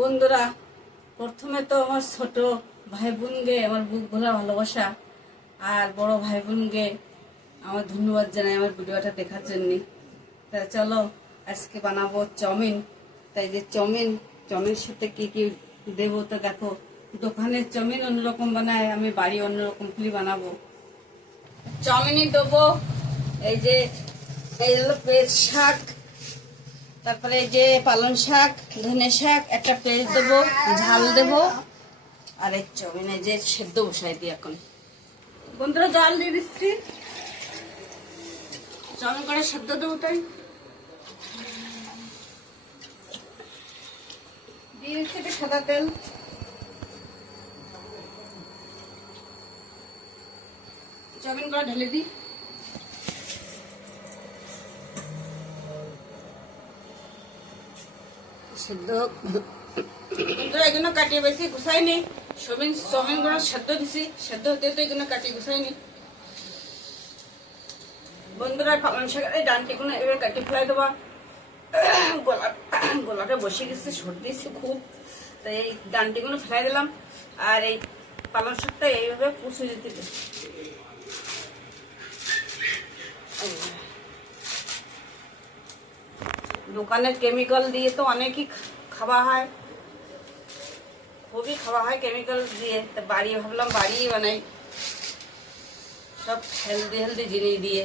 বন্ধুরা, প্রথমে তো আমার ছোট ভাই বোনকে আমার বুক ভরা ভালোবাসা, আর বড় ভাই বোনকে আমার ধন্যবাদ জানাই আমার ভিডিওটা দেখার জন্য। তা চলো আজকে বানাবো চাউমিন। তাই যে চাউমিনের সাথে কি কি দেবো তো দেখো। দোকানের চাউমিন অন্যরকম বানায়, আমি বাড়ি অন্যরকম ফুলি বানাবো। চাউমিনই দেবো এই যে এই হলো পেঁয়াজ শাক, তারপরে এই যে পালং শাক, ধনে শাক, একটা পেঁয়াজ দেবো, ঝাল দেবো, আর এই চাউমিনে যে সেদ্ধ বসাই দিই। এখন বন্ধুরা জাল দিয়ে দিচ্ছি, চাউমিন করে সেদ্ধ দেবো। তাই দিয়ে দিচ্ছি একটু সাদা তেল, চাউমিন করে ঢেলে দিই। সেদ্ধ বন্ধুরা এগুলো কাটিয়ে বেশি ঘুষাই নি, চাউমিন গুলো সেদ্ধ দিছি, সেদ্ধ হতে তো এগুলো কাটিয়ে ঘুষাই নি। বন্ধুরা পালং শাকের এই ডানটিগুলো এবার কাটিয়ে ফেলাই দেবা। গলাটা বসে গেছে, সর্দি খুব, তাই এই ডানটিগুলো ফেলাই দিলাম। আর এই পালং শাকটা এইভাবে পুষে যেতে দিই। দোকানের কেমিক্যাল দিয়ে তো অনেকই খাওয়া হয়, খুবই খাওয়া হয় কেমিক্যাল দিয়ে। তা বাড়ি ভাবলাম বাড়িই বানাই, সব হেলদি জিনিস দিয়ে।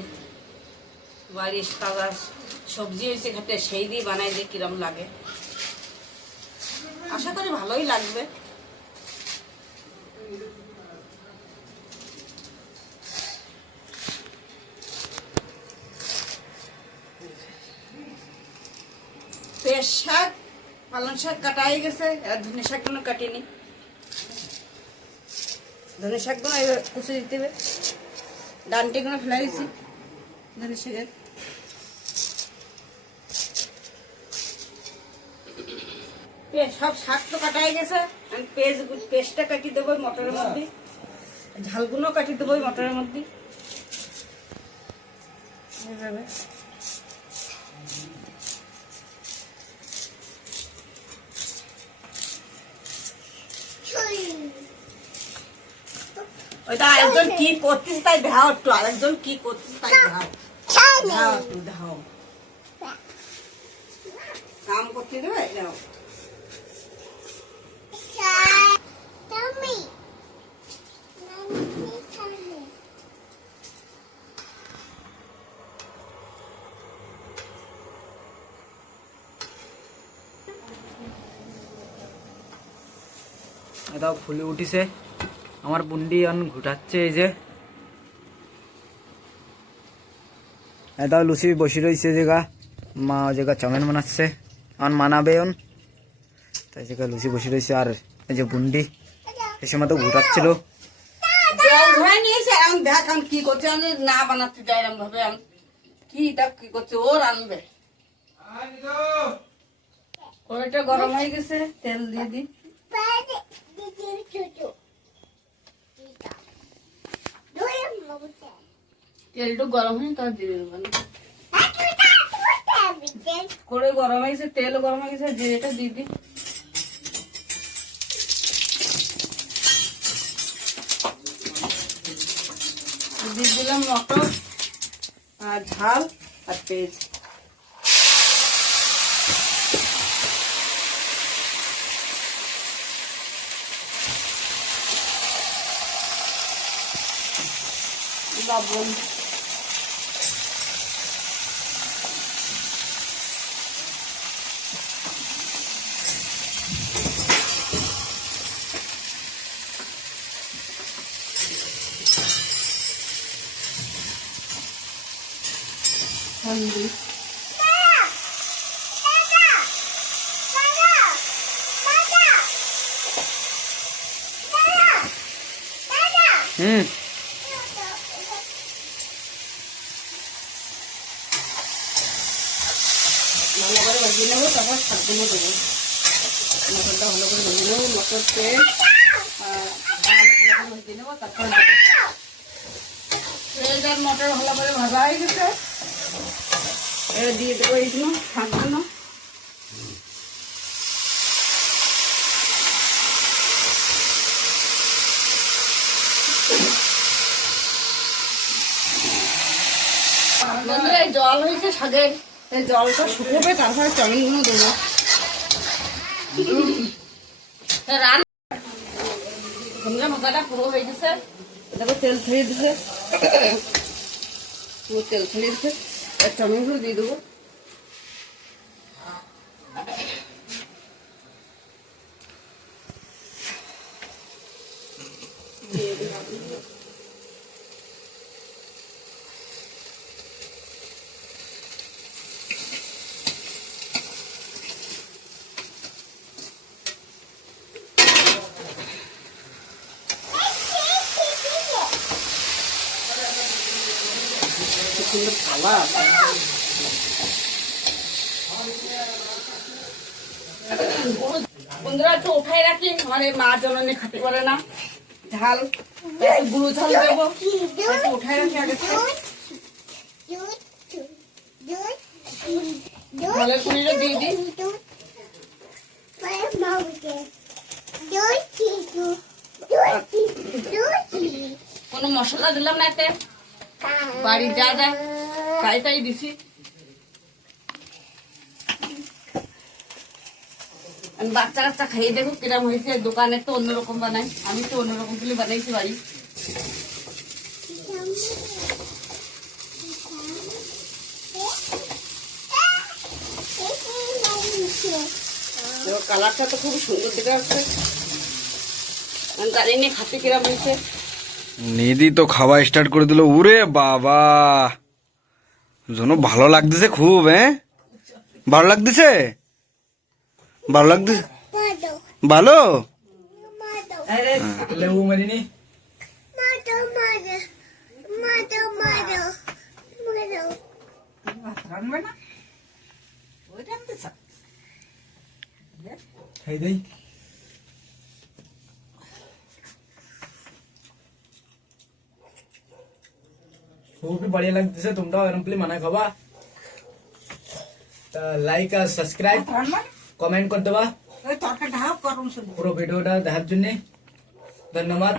বাড়ির তাজা সবজি হয়েছে ঘাটে, সেই দিয়ে বানাই দিয়ে কিরম লাগে, আশা করি ভালোই লাগবে। পেঁয়াজ শাক, পালং শাক কাটা হয়ে গেছে, আর ধনে শাকগুলো কাটিনি। ধনে শাকগুলো কুচে দিতে হবে, ডানটিগুলো ফেলে দিচ্ছি ধনে শাকের। সব শাক তো কাটা হয়ে গেছে, আমি পেঁয়াজটা কাটিয়ে দেবো মটরের মধ্যে, ঝালগুলো কাটিয়ে দেবো মটরের মধ্যে এইভাবে। ওইটা একজন কি করতিস তাই দেখাও একটু, আরেকজন কি করতিস তাই দেখাও, দেখাও একটু, দেখাও কাম করতে দেবে। দেখাও এটাও ফুলে উঠিছে, আমার বুন্ডি অন ঘুটাচ্ছে। এই যে এটাও লুচি বসে রয়েছে, জায়গা মা জায়গা চাউমিন বানাচ্ছে, অন মানাবে অন, তাই জায়গা লুচি বসে রয়েছে। আর এই যে বুন্ডি এই সময় তো ঘুটাচ্ছিল। কি করছে, আমি না বানাতে যাই এরম ভাবে, কি করছে ওর আনবে। কড়াইটা গরম হয়ে গেছে, তেল দিয়ে দিই। তেলটা গরম হয়ে তার দিয়ে দেবো। কড়াই গরম হয়ে গেছে, তেল গরম হয়ে গেছে, জিরেটা দিয়ে দিই। দিয়ে দিলাম মটর আর ঝাল আর পেঁয়াজ। লবণ, হলদি, ভালো করে ভেজে নেবো, তারপর শাকগুলো দেবো। মটরটা ভালো করে ভেজে নেবো, মটর তেল আর ডাল ভালো করে ভেজে নেবো, তারপর পেঁয়াজ আর মটর ভালো করে ভাজা হয়ে গেছে। এবার দিয়ে দেবো এইগুলো শাকগুলো। জল হয়েছে শাকের, এই জলটা শুকোবে, তারপরে চাউমিনগুলো দেবো। মশলাটা পুরো হয়ে গেছে, দেখো তেল ছেড়ে দিছে, পুরো তেল ছেড়ে দিছে। চাউমিনগুলো দিয়ে দেবো। সুন্দর কালার। বন্ধুরা একটু উঠাই রাখি, আমার এই মা জননী খেতে পারে না ঝাল, একটু গুঁড়ো ঝাল দেবো, একটু উঠাই রাখি আগে থেকে। ঝালের কুড়িটা দিয়ে দিই। কোনো মশলা দিলাম না এতে, বাড়ি যা যায় তাই তাই দিছি। বাচ্চা কাচ্চা খাইয়ে দেখো কিরম হয়েছে। দোকানে তো অন্যরকম বানাই, আমি তো অন্যরকম গুলি বানাইছি বাড়ি। কালারটা তো খুব সুন্দর দেখা যাচ্ছে, জানি না খাতে কিরম হয়েছে। নিধি তো খাওয়া স্টার্ট করে দিল। উরে বাবা, যেন ভালো লাগতেছে খুব। ভালো লাগতেছে, ভালো লাগতেছে, ভালো। লেবু মারিনি, খাই দেই। খুবই बढ़िया লাগতেছে। তোমরাও এরকম প্লে মানা খাবা, তা লাইক আর সাবস্ক্রাইব কমেন্ট করে দেবা। পুরো ভিডিওটা দেখার জন্য ধন্যবাদ।